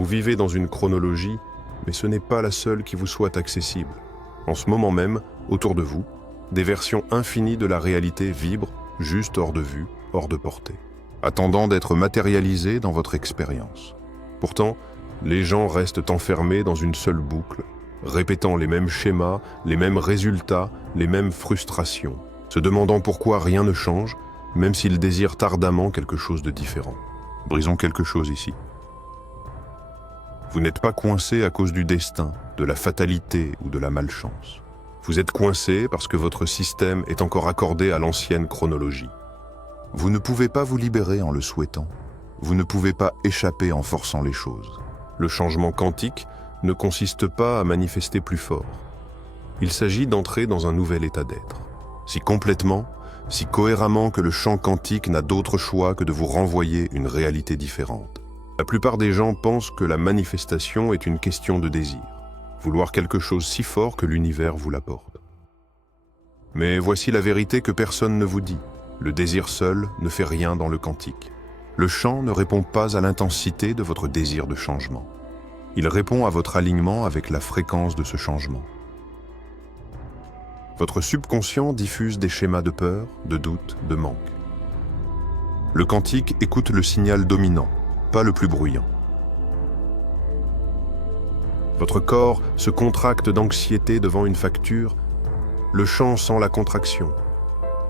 Vous vivez dans une chronologie, mais ce n'est pas la seule qui vous soit accessible. En ce moment même, autour de vous, des versions infinies de la réalité vibrent, juste hors de vue, hors de portée, attendant d'être matérialisées dans votre expérience. Pourtant, les gens restent enfermés dans une seule boucle, répétant les mêmes schémas, les mêmes résultats, les mêmes frustrations, se demandant pourquoi rien ne change, même s'ils désirent ardemment quelque chose de différent. Brisons quelque chose ici. Vous n'êtes pas coincé à cause du destin, de la fatalité ou de la malchance. Vous êtes coincé parce que votre système est encore accordé à l'ancienne chronologie. Vous ne pouvez pas vous libérer en le souhaitant. Vous ne pouvez pas échapper en forçant les choses. Le changement quantique ne consiste pas à manifester plus fort. Il s'agit d'entrer dans un nouvel état d'être. Si complètement, si cohéremment que le champ quantique n'a d'autre choix que de vous renvoyer une réalité différente. La plupart des gens pensent que la manifestation est une question de désir. Vouloir quelque chose si fort que l'univers vous l'apporte. Mais voici la vérité que personne ne vous dit. Le désir seul ne fait rien dans le quantique. Le champ ne répond pas à l'intensité de votre désir de changement. Il répond à votre alignement avec la fréquence de ce changement. Votre subconscient diffuse des schémas de peur, de doute, de manque. Le quantique écoute le signal dominant, pas le plus bruyant. Votre corps se contracte d'anxiété devant une facture. Le champ sent la contraction,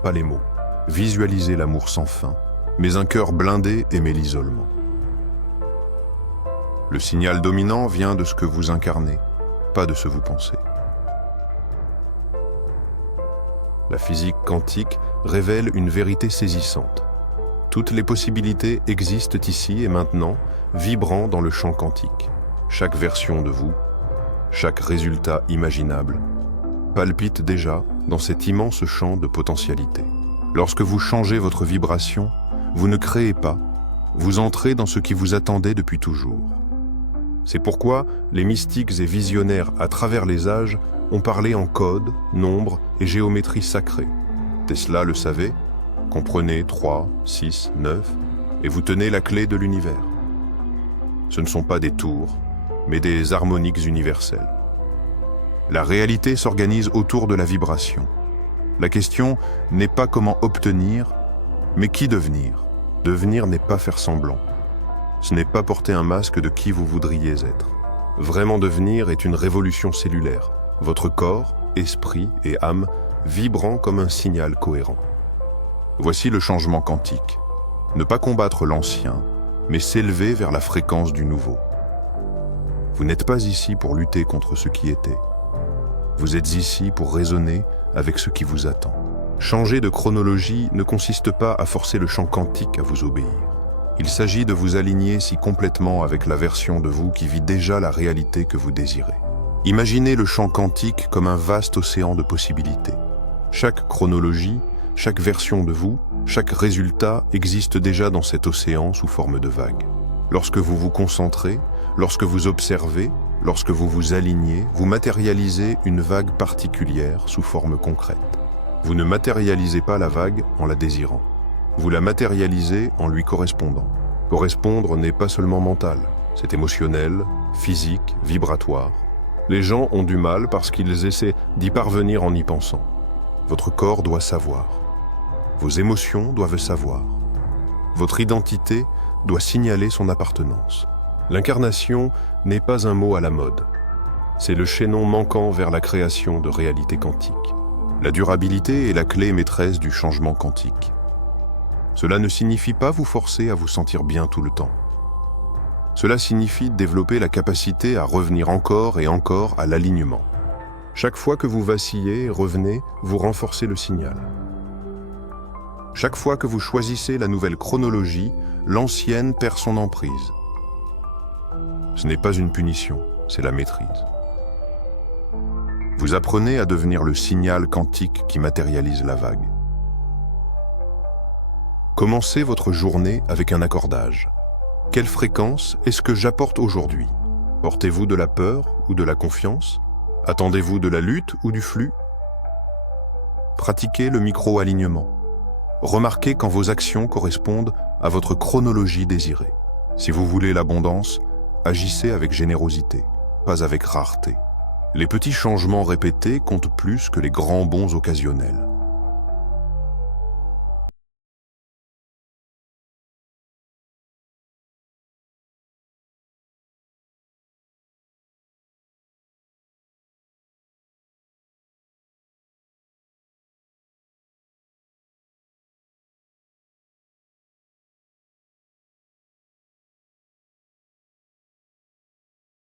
pas les mots. Visualisez l'amour sans fin, mais un cœur blindé aimait l'isolement. Le signal dominant vient de ce que vous incarnez, pas de ce que vous pensez. La physique quantique révèle une vérité saisissante. Toutes les possibilités existent ici et maintenant, vibrant dans le champ quantique. Chaque version de vous, chaque résultat imaginable, palpite déjà dans cet immense champ de potentialité. Lorsque vous changez votre vibration, vous ne créez pas, vous entrez dans ce qui vous attendait depuis toujours. C'est pourquoi les mystiques et visionnaires à travers les âges ont parlé en code, nombres et géométrie sacrée. Tesla le savait, comprenez 3, 6, 9, et vous tenez la clé de l'univers. Ce ne sont pas des tours, mais des harmoniques universelles. La réalité s'organise autour de la vibration. La question n'est pas comment obtenir, mais qui devenir. Devenir n'est pas faire semblant. Ce n'est pas porter un masque de qui vous voudriez être. Vraiment devenir est une révolution cellulaire. Votre corps, esprit et âme vibrant comme un signal cohérent. Voici le changement quantique. Ne pas combattre l'ancien, mais s'élever vers la fréquence du nouveau. Vous n'êtes pas ici pour lutter contre ce qui était. Vous êtes ici pour raisonner avec ce qui vous attend. Changer de chronologie ne consiste pas à forcer le champ quantique à vous obéir. Il s'agit de vous aligner si complètement avec la version de vous qui vit déjà la réalité que vous désirez. Imaginez le champ quantique comme un vaste océan de possibilités. Chaque chronologie, chaque version de vous, chaque résultat existe déjà dans cet océan sous forme de vagues. Lorsque vous vous concentrez, lorsque vous observez, lorsque vous vous alignez, vous matérialisez une vague particulière sous forme concrète. Vous ne matérialisez pas la vague en la désirant. Vous la matérialisez en lui correspondant. Correspondre n'est pas seulement mental, c'est émotionnel, physique, vibratoire. Les gens ont du mal parce qu'ils essaient d'y parvenir en y pensant. Votre corps doit savoir. Vos émotions doivent savoir. Votre identité doit signaler son appartenance. L'incarnation n'est pas un mot à la mode. C'est le chaînon manquant vers la création de réalité quantique. La durabilité est la clé maîtresse du changement quantique. Cela ne signifie pas vous forcer à vous sentir bien tout le temps. Cela signifie développer la capacité à revenir encore et encore à l'alignement. Chaque fois que vous vacillez et revenez, vous renforcez le signal. Chaque fois que vous choisissez la nouvelle chronologie, l'ancienne perd son emprise. Ce n'est pas une punition, c'est la maîtrise. Vous apprenez à devenir le signal quantique qui matérialise la vague. Commencez votre journée avec un accordage. Quelle fréquence est-ce que j'apporte aujourd'hui? Portez-vous de la peur ou de la confiance? Attendez-vous de la lutte ou du flux? Pratiquez le micro-alignement. Remarquez quand vos actions correspondent à votre chronologie désirée. Si vous voulez l'abondance, agissez avec générosité, pas avec rareté. Les petits changements répétés comptent plus que les grands bonds occasionnels.